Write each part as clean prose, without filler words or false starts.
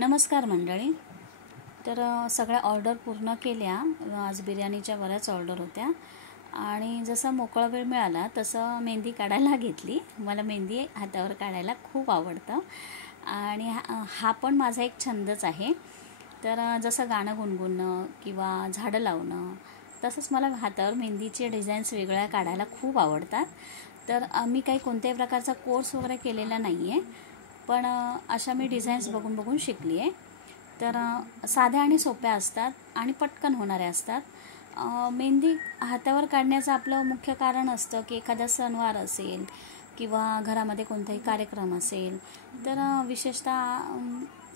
नमस्कार मंडळी. तर सगळ्या ऑर्डर पूर्ण केल्या. आज बिर्याणीच्या बऱ्याच ऑर्डर होत्या आणि जसा मोकळा वेळ मिळाला तसं मेहंदी काढायला घेतली. मला मेहंदी हातावर काढायला खूप आवडतं आणि हा पण माझा एक छंदच आहे. तर जसं गाणं गुणगुणणं किंवा झाडं लावणं, तसंच मला हातावर मेहंदीचे डिझाईन्स वेगळ्या काढायला खूप आवडतात. तर मी काही कोणत्याही प्रकारचा कोर्स वगैरे केलेला नाही आहे, पण अशा मी डिझाईन्स बघून बघून शिकली आहे. तर साध्या आणि सोप्या असतात आणि पटकन होणाऱ्या असतात. मेहंदी हातावर काढण्याचं आपलं मुख्य कारण असतं की एखादा सणवार असेल किंवा घरामध्ये कोणताही कार्यक्रम असेल तर विशेषतः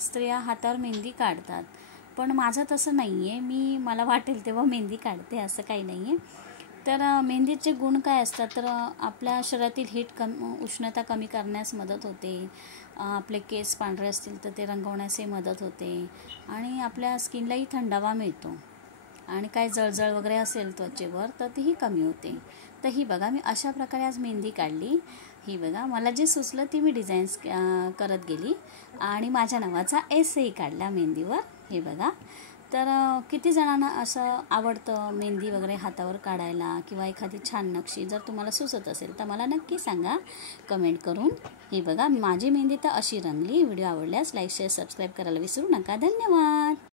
स्त्रिया हातावर मेहंदी काढतात. पण माझं तसं नाही आहे. मला वाटेल तेव्हा मेहंदी काढते, असं काही नाही आहे. तर मेहंदीचे गुण काय असतात, तर आपल्या शरीरातील उष्णता कमी करण्यास मदत होते. आपले केस पांढरे असतील तर ते रंगवण्यासही मदत होते आणि आपल्या स्किनलाही थंडावा मिळतो आणि काय जळजळ वगैरे असेल त्वचेवर तर तीही कमी होते. तर ही बघा, मी अशा प्रकारे आज मेहंदी काढली. ही बघा, मला जे सुचलं ती मी डिझाईन्स करत गेली आणि माझ्या नावाचा एसही काढला मेहंदीवर. हे बघा. तर किती जणांना असं आवडतं मेहंदी वगैरे हातावर काढायला किंवा एखादी छान नक्षी जर तुम्हाला सुचत असेल तर मला नक्की सांगा कमेंट करून. हे बघा, माझी मेहंदी तर अशी रंगली. व्हिडिओ आवडल्यास लाईक शेअर सबस्क्राईब करायला विसरू नका. धन्यवाद.